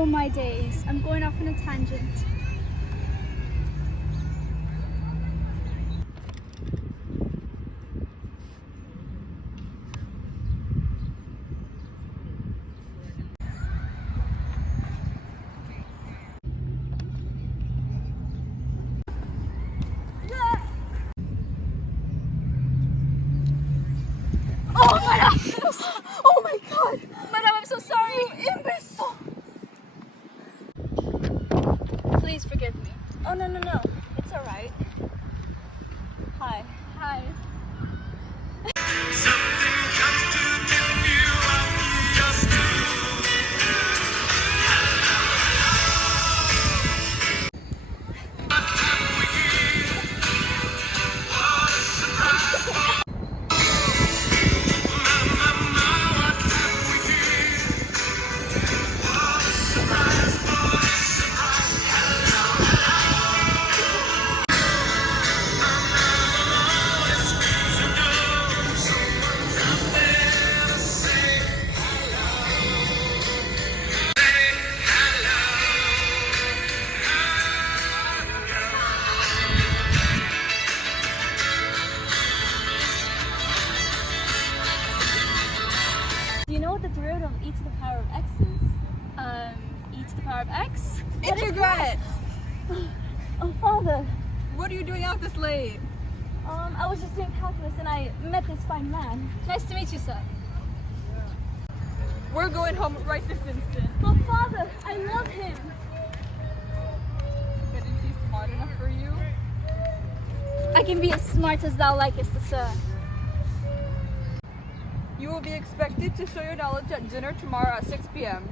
Oh my days, I'm going off on a tangent. Oh my god! Oh my god! Madam, I'm so sorry! You imbecile! Please forgive me. Oh, no. It's alright. Hi. Hi. Something comes to tip you up just to what have we here? What a surprise! Mama, what have we here? What a surprise, what a surprise! Hello, it's good to know someone's out there to say hello. Say hello. Do you know what the derivative of e to the power of x is? E to the power of x? Integret! Oh, Father. What are you doing out this late? I was just doing calculus and I met this fine man. Nice to meet you, sir. We're going home right this instant. But Father, I love him. But is he smart enough for you? I can be as smart as thou likest, sir. You will be expected to show your knowledge at dinner tomorrow at 6 p.m.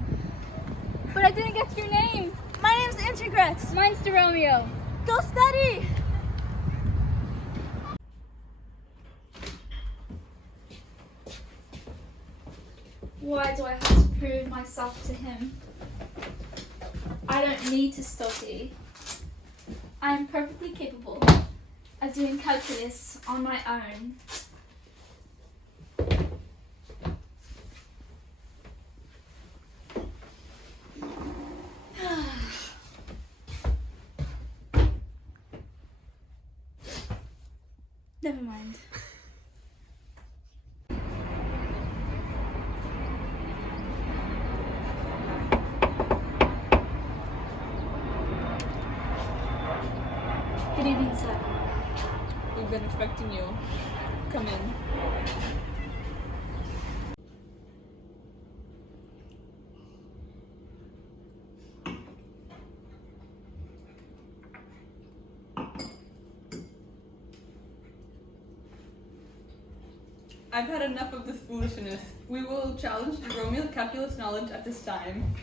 But I didn't get your name. My name's Integret. Mine's Deromeo. Go study. Why do I have to prove myself to him? I don't need to study. I am perfectly capable of doing calculus on my own. Never mind. Good evening, sir. We've been expecting you. Come in. I've had enough of this foolishness. We will challenge Deromeo's calculus knowledge at this time.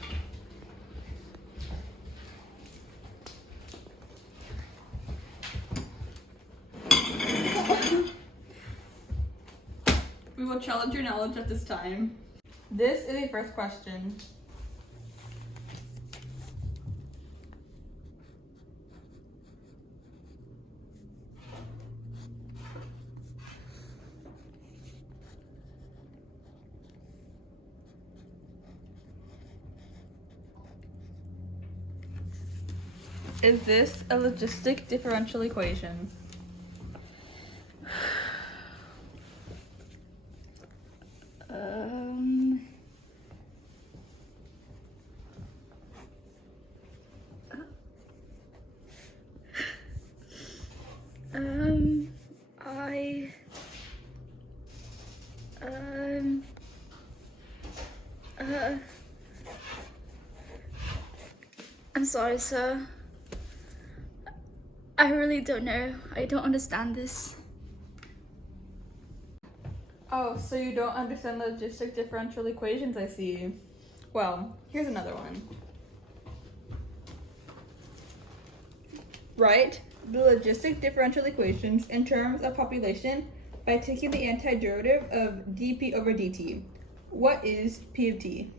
We will challenge your knowledge at this time. This is a first question. Is this a logistic differential equation? I'm sorry, sir. I really don't know. I don't understand this. Oh, so you don't understand logistic differential equations, I see. Well, here's another one. Write the logistic differential equations in terms of population by taking the antiderivative of dp over dt. What is p of t?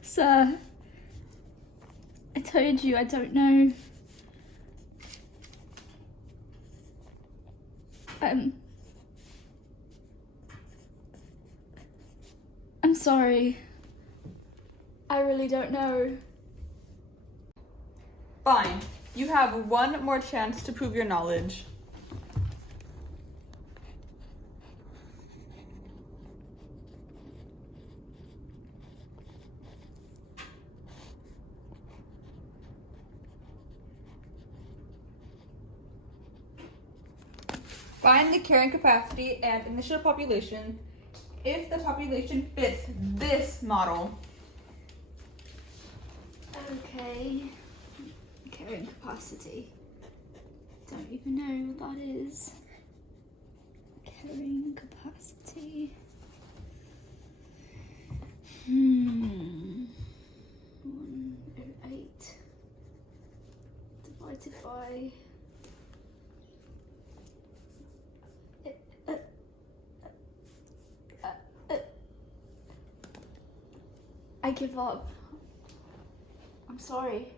Sir, I told you I don't know. I'm sorry. I really don't know. Fine. You have one more chance to prove your knowledge. Find the carrying capacity and initial population if the population fits this model. Okay. Carrying capacity. Don't even know what that is. Carrying capacity. 108 divided by I give up. I'm sorry.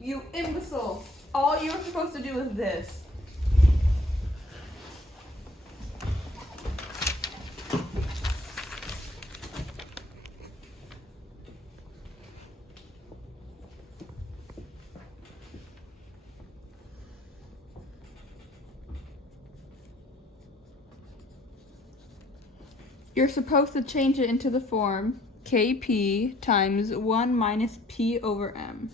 You imbecile! All you were supposed to do is this. You're supposed to change it into the form Kp times 1 minus P over M.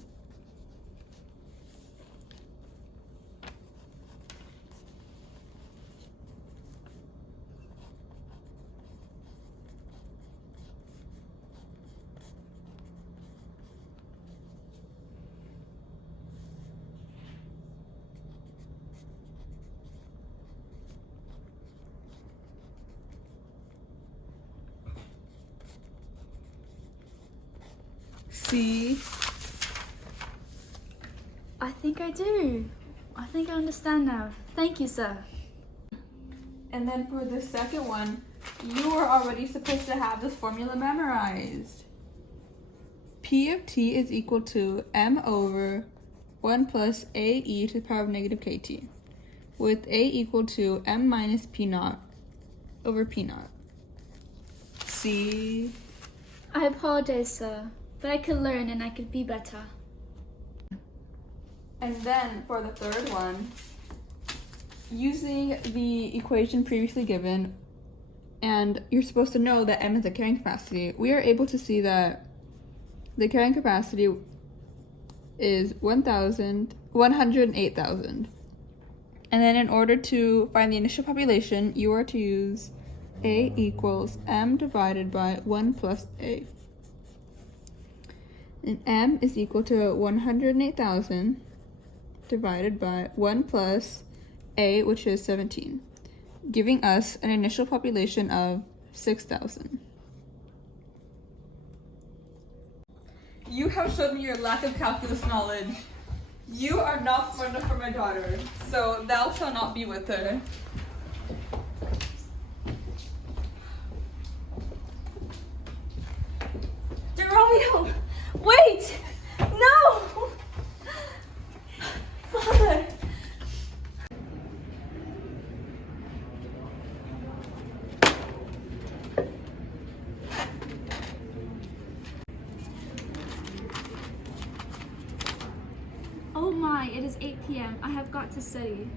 See? I think I do. I think I understand now. Thank you, sir. And then for the second one, you are already supposed to have this formula memorized. P of t is equal to m over 1 plus a e to the power of negative kt, with a equal to m minus p naught over p naught. See? I apologize, sir, but I could learn and I could be better. And then for the third one, using the equation previously given, and you're supposed to know that m is the carrying capacity, we are able to see that the carrying capacity is 108,000. And then in order to find the initial population, you are to use a equals m divided by 1 plus a. And m is equal to 108,000 divided by 1 plus a, which is 17, giving us an initial population of 6,000. You have shown me your lack of calculus knowledge. You are not smart enough for my daughter, so thou shalt not be with her. Deromeo! Wait! No! Father! Oh my, it is 8 p.m. I have got to study.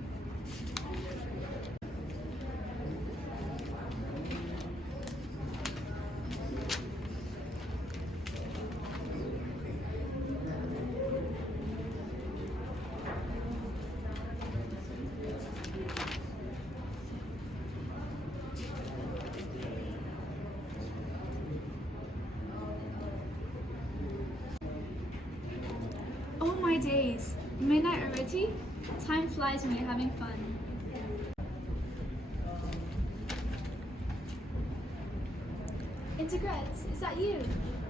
Oh my days, midnight already? Time flies when you're having fun. Integret, is that you?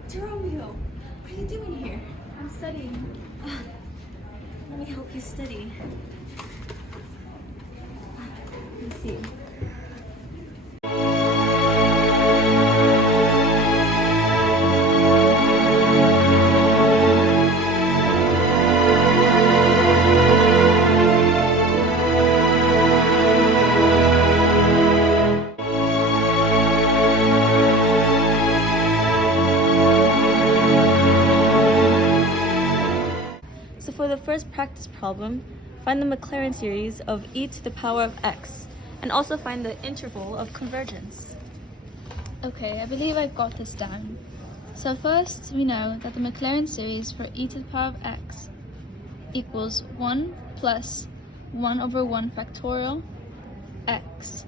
Deromeo, what are you doing here? I'm studying. Let me help you study. Let me see. practice problem, find the Maclaurin series of e to the power of x, and also find the interval of convergence. Okay, I believe I've got this down. So first, we know that the Maclaurin series for e to the power of x equals 1 plus 1 over 1 factorial x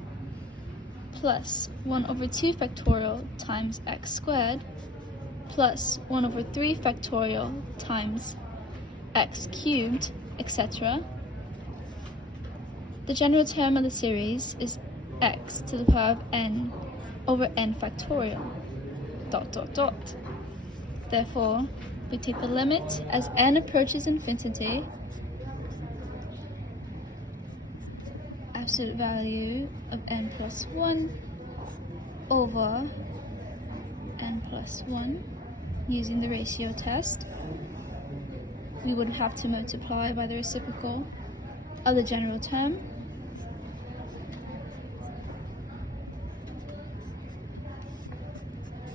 plus 1 over 2 factorial times x squared plus 1 over 3 factorial times x cubed, etc. The general term of the series is x to the power of n over n factorial, ... Therefore, we take the limit as n approaches infinity, absolute value of n plus 1 over n plus 1 using the ratio test. We would have to multiply by the reciprocal of the general term.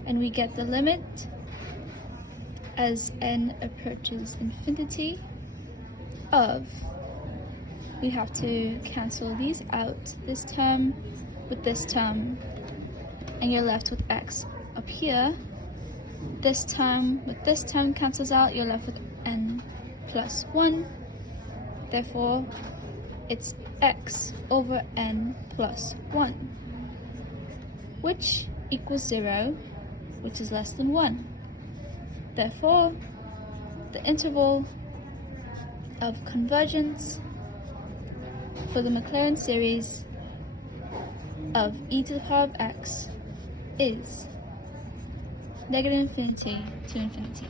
And we get the limit as n approaches infinity of, we have to cancel these out, this term with this term, and you're left with x up here. This term with this term cancels out, you're left with n plus 1. Therefore, it's x over n plus 1, which equals 0, which is less than 1. Therefore, the interval of convergence for the Maclaurin series of e to the power of x is negative infinity to infinity.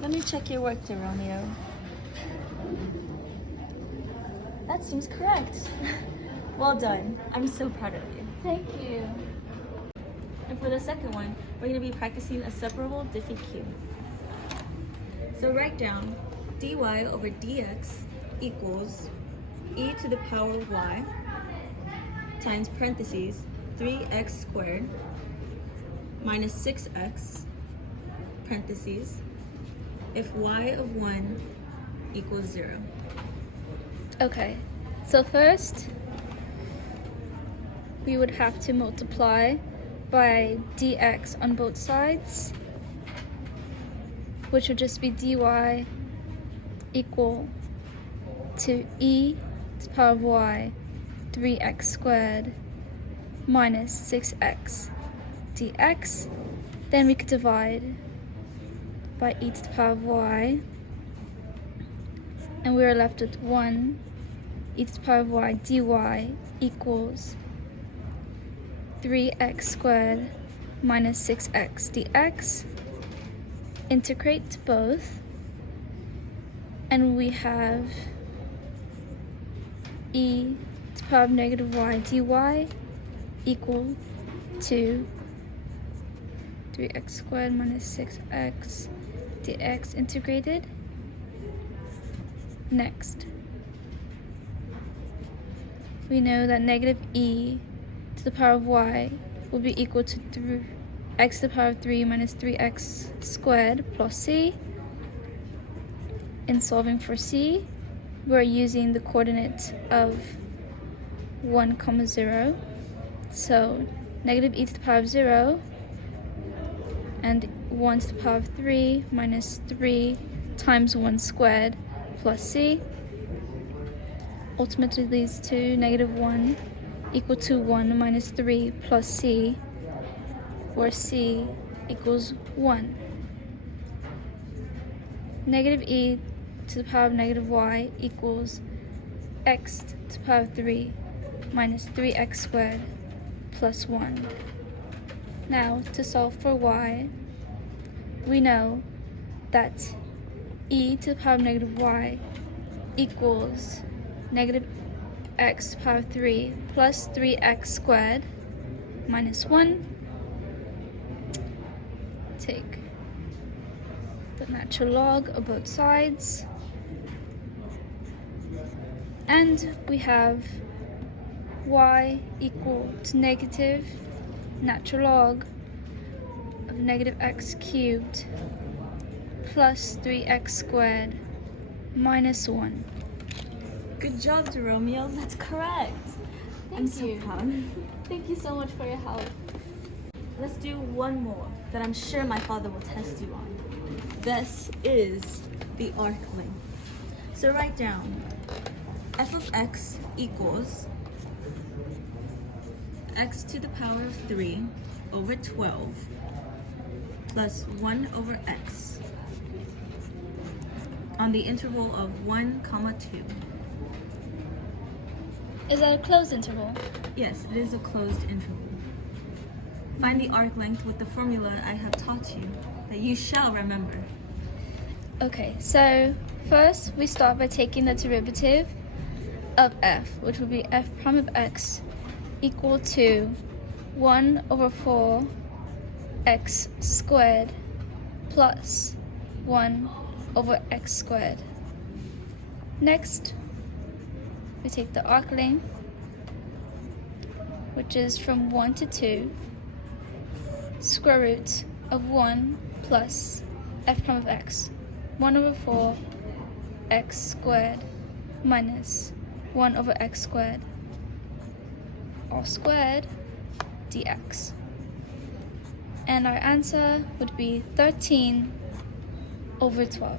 Let me check your work, Deromeo. That seems correct. Well done. I'm so proud of you. Thank you. And for the second one, we're going to be practicing a separable Diffie cube. So write down dy over dx equals e to the power of y times parentheses 3x squared minus 6x parentheses if y of 1 equals 0. Okay, so first we would have to multiply by dx on both sides, which would just be dy equal to e to the power of y 3x squared minus 6x dx. Then we could divide by e to the power of y, and we are left with 1 e to the power of y dy equals 3x squared minus 6x dx. Integrate both, and we have e to the power of negative y dy equal to 3x squared minus 6x dx integrated. Next, we know that negative e to the power of y will be equal to x to the power of 3 minus 3x squared plus c. In solving for c, we're using the coordinate of 1, 0. So negative e to the power of 0 and 1 to the power of 3 minus 3 times 1 squared plus c ultimately leads to negative 1 equal to 1 minus 3 plus c, where c equals 1. Negative e to the power of negative y equals x to the power of 3 minus 3x squared plus 1. Now, to solve for y, we know that e to the power of negative y equals negative x to the power of 3 plus 3x squared minus 1. Take the natural log of both sides, and we have y equal to negative natural log of negative x cubed plus 3x squared minus 1. Good job, Deromeo. That's correct. I'm so you. proud. Thank you so much for your help. Let's do one more that I'm sure my father will test you on. This is the arc length. So write down f of x equals x to the power of 3 over 12 plus 1 over x on the interval of 1, 2. Is that a closed interval? Yes, it is a closed interval. Find the arc length with the formula I have taught you that you shall remember. Okay, so first we start by taking the derivative of f, which would be f prime of x equal to 1 over 4 x squared plus 1 over x squared. Next, we take the arc length, which is from 1 to 2, square root of 1 plus f prime of x, 1 over 4 x squared minus 1 over x squared, all squared dx. And our answer would be 13 over 12.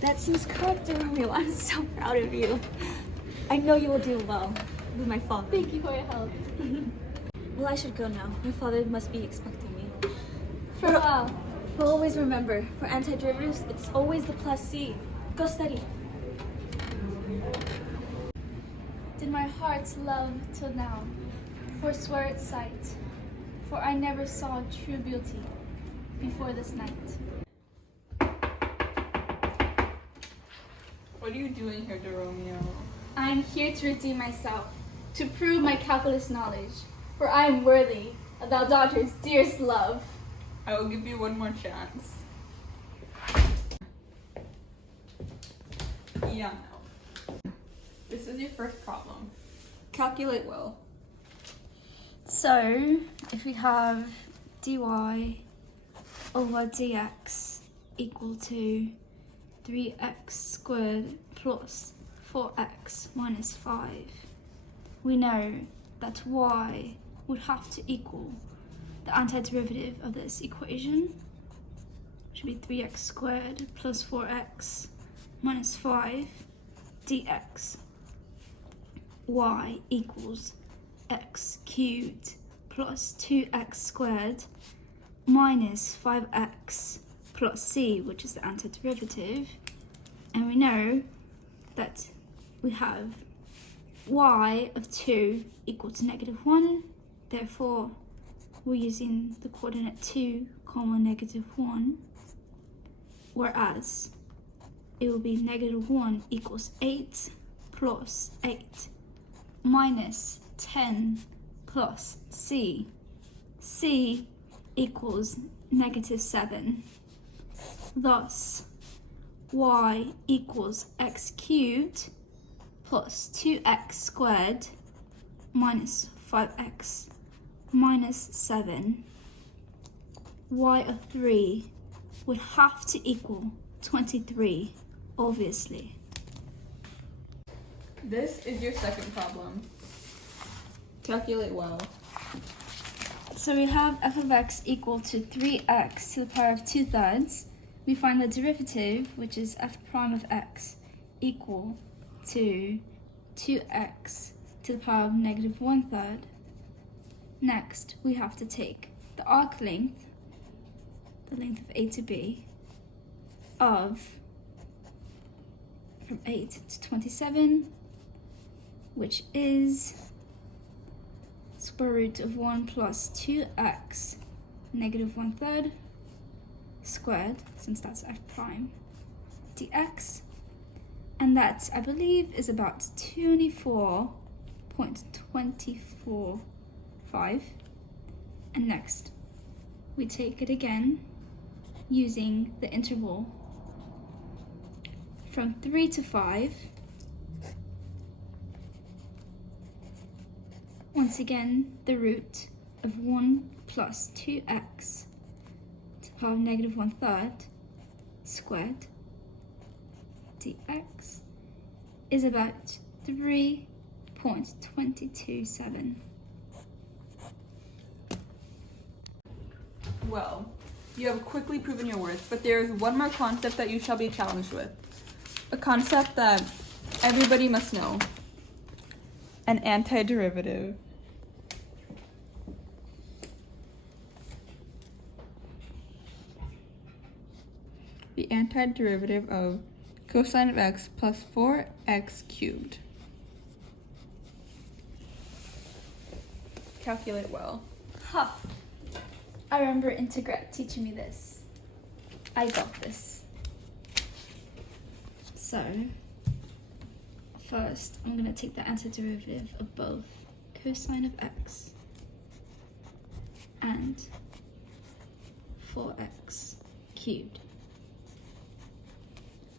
That seems correct, Deromeo. I'm so proud of you. I know you will do well with my father. Thank you for your help. Well, I should go now. My father must be expecting me. Farewell. But always remember, for antiderivatives, it's always the plus c. Go study. Did my heart love till now, forswear its sight, for I never saw true beauty before this night. What are you doing here, Deromeo? I am here to redeem myself, to prove my calculus knowledge, for I am worthy of thou daughter's dearest love. I will give you one more chance. Yeah, no. This is your first problem. Calculate well. So, if we have dy over dx equal to 3x squared plus 4x minus 5, we know that y would have to equal the antiderivative of this equation, which would be 3x squared plus 4x minus 5 dx. Y equals x cubed plus 2x squared minus 5x plus c, which is the antiderivative. And we know that we have y of 2 equal to -1, therefore we're using the coordinate 2, -1, whereas it will be -1 equals 8 plus 8 minus 10 plus c. C equals -7. Thus, y equals x cubed plus 2x squared minus 5x minus 7. Y of 3 would have to equal 23, obviously. This is your second problem. Calculate well. So we have f of x equal to 3x to the power of 2/3. We find the derivative, which is f prime of x, equal to 2x to the power of -1/3. Next, we have to take the arc length, the length of A to B, of from 8 to 27, which is square root of 1 plus 2x -1/3 squared, since that's f prime, dx. And that, I believe, is about 24.245. And next, we take it again using the interval from 3 to 5. Once again, the root of 1 plus 2x to the power of negative 1/3 squared dx is about 3.227. Well, you have quickly proven your worth, but there is one more concept that you shall be challenged with. A concept that everybody must know. An antiderivative. The antiderivative of cosine of x plus 4x cubed. Calculate well. Ha! I remember Integret teaching me this. I got this. So, first I'm going to take the antiderivative of both cosine of x and 4x cubed,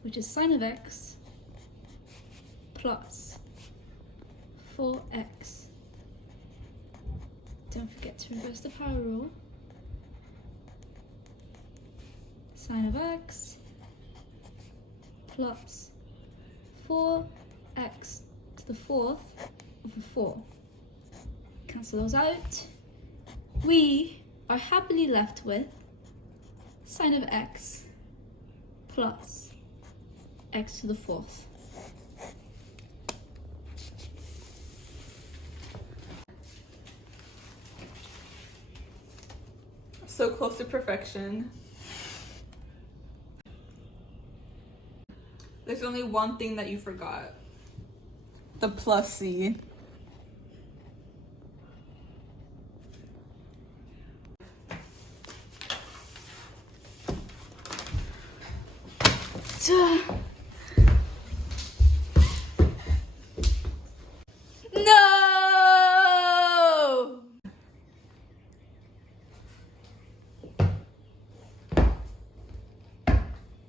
which is sine of x plus 4x. Don't forget to reverse the power rule. Sine of x plus 4x to the 4th over 4. Cancel those out. We are happily left with sine of x plus x to the 4th. So close to perfection. There's only one thing that you forgot. The plus C. No!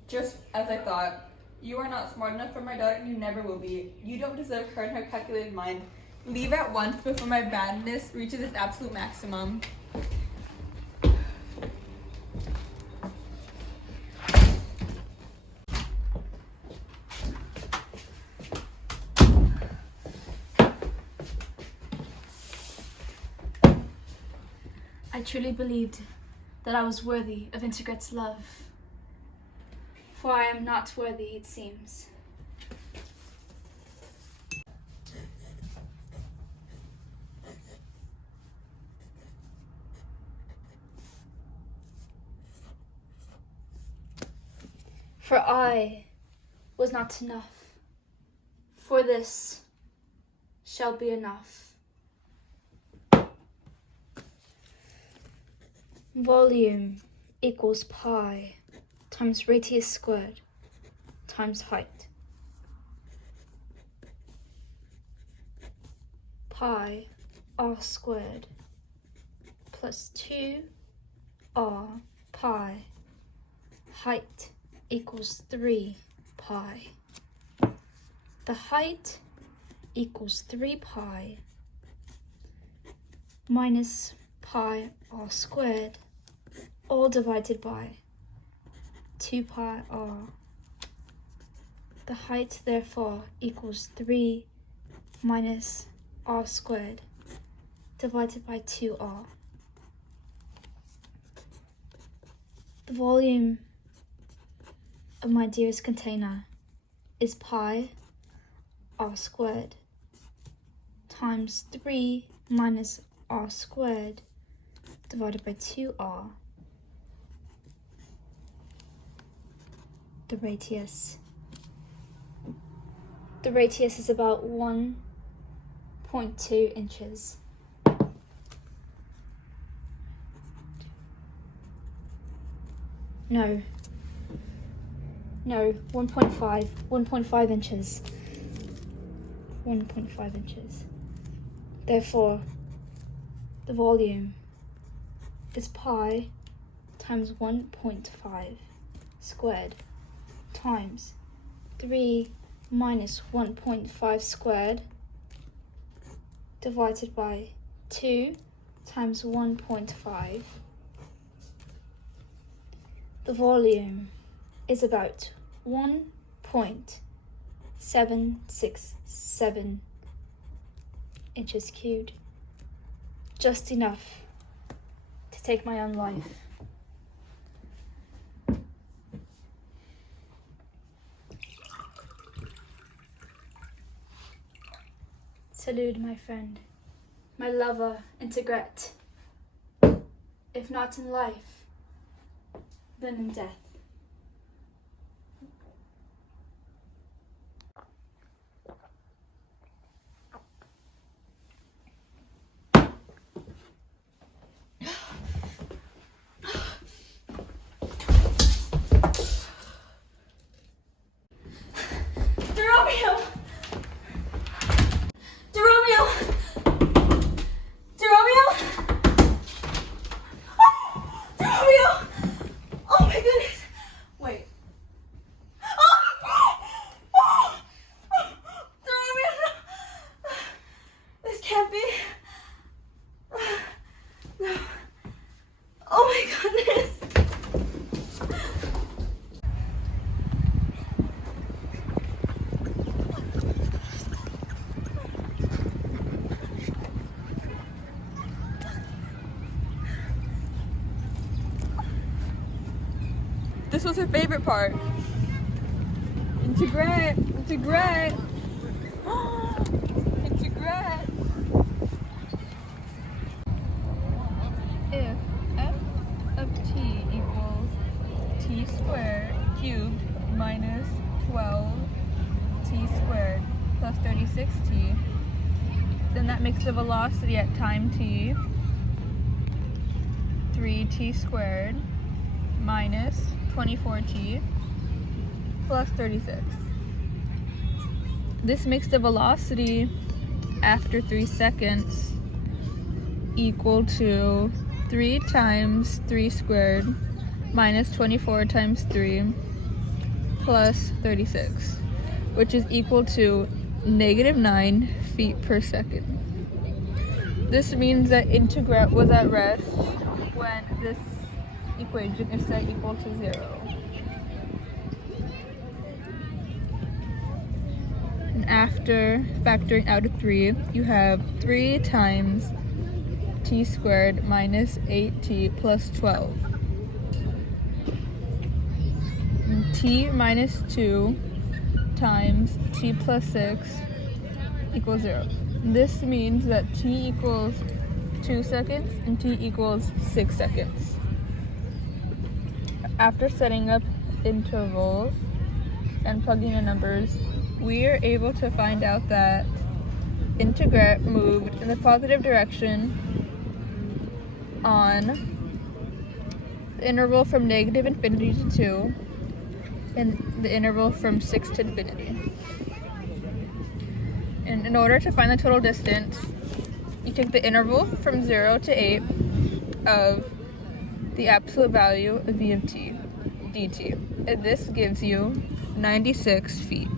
Just as I thought. You are not smart enough for my daughter, and you never will be. You don't deserve her and her calculated mind. Leave at once before my badness reaches its absolute maximum. I truly believed that I was worthy of Integret's love. For I am not worthy, it seems. For I was not enough. For this shall be enough. Volume equals pi times radius squared times height. Pi r squared plus 2r pi height equals 3 pi. The height equals 3 pi minus pi r squared, all divided by 2 pi r. The height therefore equals 3 minus r squared divided by 2r. The volume of my dearest container is pi r squared times 3 minus r squared divided by 2r. The radius is about 1.2 inches. No, 1.5 inches. 1.5 inches. Therefore, the volume is pi times 1.5 squared times 3 minus 1.5 squared divided by 2 times 1.5 The volume is about 1.767 inches cubed. Just enough to take my own life. Salute, my friend, my lover, Integret. If not in life, then in death. Deromeo! Deromeo! Deromeo! Deromeo! Oh my goodness! Wait. Deromeo! This can't be. No. Oh my goodness! This was her favorite part. Integret, Integret. Integret. If f of t equals t squared cubed minus 12t squared plus 36t, then that makes the velocity at time t 3t squared minus 24t plus 36. This makes the velocity after 3 seconds equal to 3 times 3 squared minus 24 times 3 plus 36, which is equal to -9 feet per second. This means that Integret was at rest when this equation is set equal to 0. And after factoring out of 3, you have 3 times t squared minus 8t plus 12. And t minus 2 times t plus 6 equals 0. This means that t equals 2 seconds and t equals 6 seconds. After setting up intervals and plugging in numbers, we are able to find out that Integret moved in the positive direction on the interval from -infinity to 2 and the interval from 6 to infinity. And in order to find the total distance, you take the interval from 0 to 8 of the absolute value of v of t dt, and this gives you 96 feet.